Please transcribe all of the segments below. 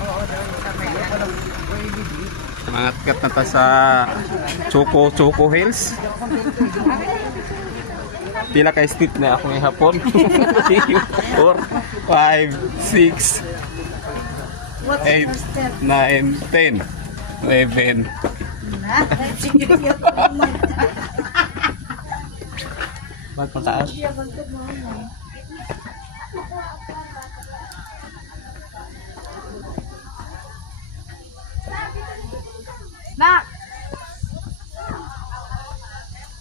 Oo, doon sa may ano. Mangatkat na ta sa Choco Hills. Pila ka street na ako ng hapon. 3, 4, 5, 6, 8, 9, 10, 11. Ba't mataas? Nak!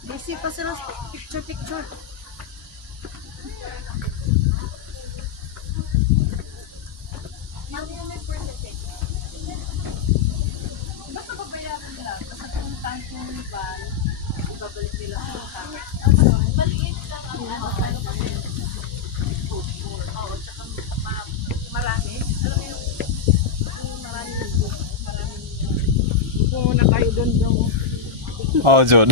Busy pa sila sa picture. Basta babayaran nila. Basta kung tank yung van, ibabalik nila ang tank. Maliit lang ang oo, tsaka marami. Alam mo yung marami. Muna kayo doon. Oh, John.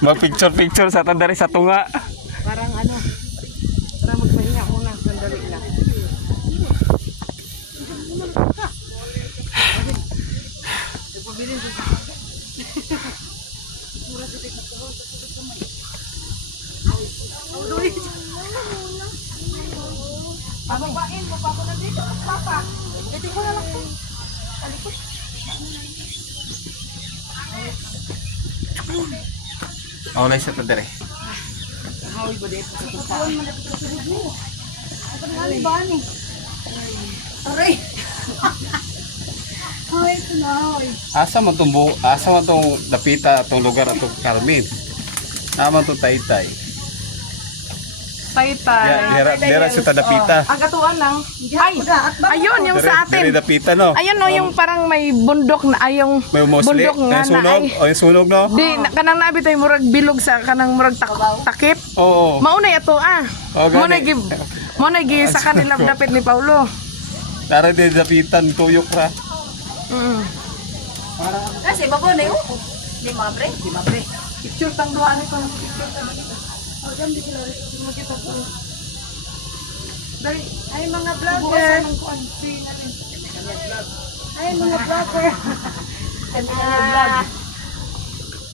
Mag-picture sa tandari sa tunga. Parang ano, para magpahinga muna, sandali lang. Pababain mo pa ko na dito, papa. Ito ko na lang po. Talikot. Wala sa tandari. Hawi ba dito sa tupa? Ano nga ba ni? Aray! Hawi ito na hawi. Asa man tong dapita tong lugar atong Carmen. Naman to Taytay. Dira sa dapita. Ang katuan lang. Ay, ayun yung sa Diri atin. dapita no. Ayun no, yung parang may bundok na ayong May mostly bundok nga na sunog, ay. o yung sunog no. Di kanang nabi tay murag bilog sa kanang murag takip. Oo. Maunay ato Oh, gani. Mo na gi sa kanila dapit ni Paulo. Tara di dapitan tuyok ra. Mm. Kasi babaw na yun. Di mabre. Picture tang duha ni ko. Oh, dyan di sila makita po. Dali, Ay mga vlogger. Ay mga vlogger. vlog.